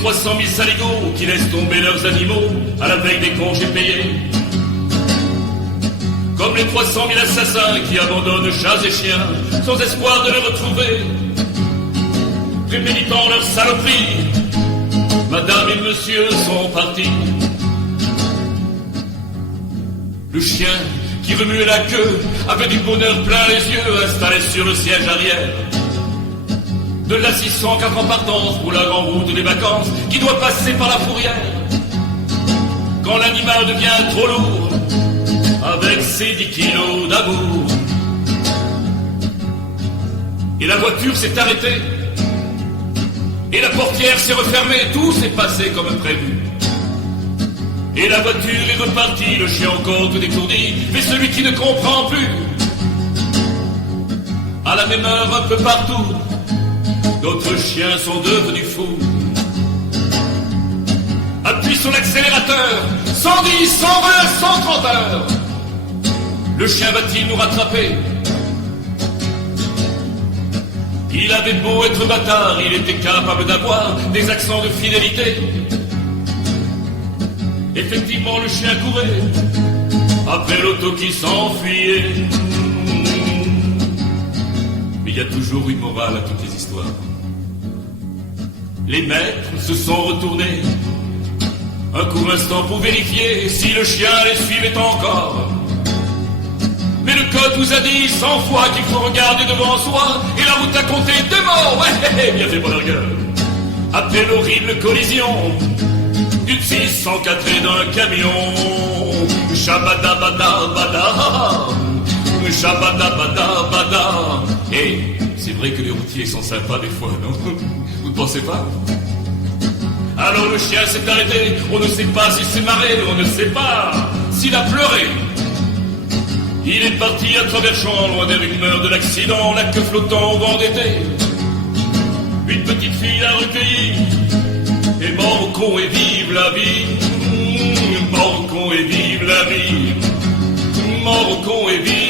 300 000 saligots qui laissent tomber leurs animaux à la veille des congés payés. Comme les 300 000 assassins qui abandonnent chats et chiens sans espoir de les retrouver, préméditant leur saloperie, madame et monsieur sont partis. Le chien qui remuait la queue avait du bonheur plein les yeux installé sur le siège arrière de la 604 en partance pour la grande route des vacances qui doit passer par la fourrière. Quand l'animal devient trop lourd avec ses 10 kilos d'amour, et la voiture s'est arrêtée et la portière s'est refermée, tout s'est passé comme prévu. Et la voiture est repartie, le chien encore tout étourdi, mais celui qui ne comprend plus. À la même heure un peu partout, d'autres chiens sont devenus fous. Appuie sur l'accélérateur, 110, 120, 130 heures. Le chien va-t-il nous rattraper? Il avait beau être bâtard, il était capable d'avoir des accents de fidélité. Effectivement, le chien courait après l'auto qui s'enfuyait. Mais il y a toujours une morale à toutes les histoires. Les maîtres se sont retournés un court instant pour vérifier si le chien les suivait encore. Mais le code vous a dit 100 fois qu'il faut regarder devant soi, et la route a compté 2 morts. Ouais, bien fait, Bonnergueur. Après l'horrible collision d'une 604 et d'un camion, Shabadabadabada, Shabadabadabada. Et c'est vrai que les routiers sont sympas des fois, non? Vous ne pensez pas? Alors le chien s'est arrêté, on ne sait pas s'il s'est marré, on ne sait pas s'il a pleuré. Il est parti à travers champs, loin des rumeurs de l'accident, la queue flottant au vent d'été. Une petite fille l'a recueilli, et mort au con et vive la vie. Mort au con et vive la vie. Mort au con et vive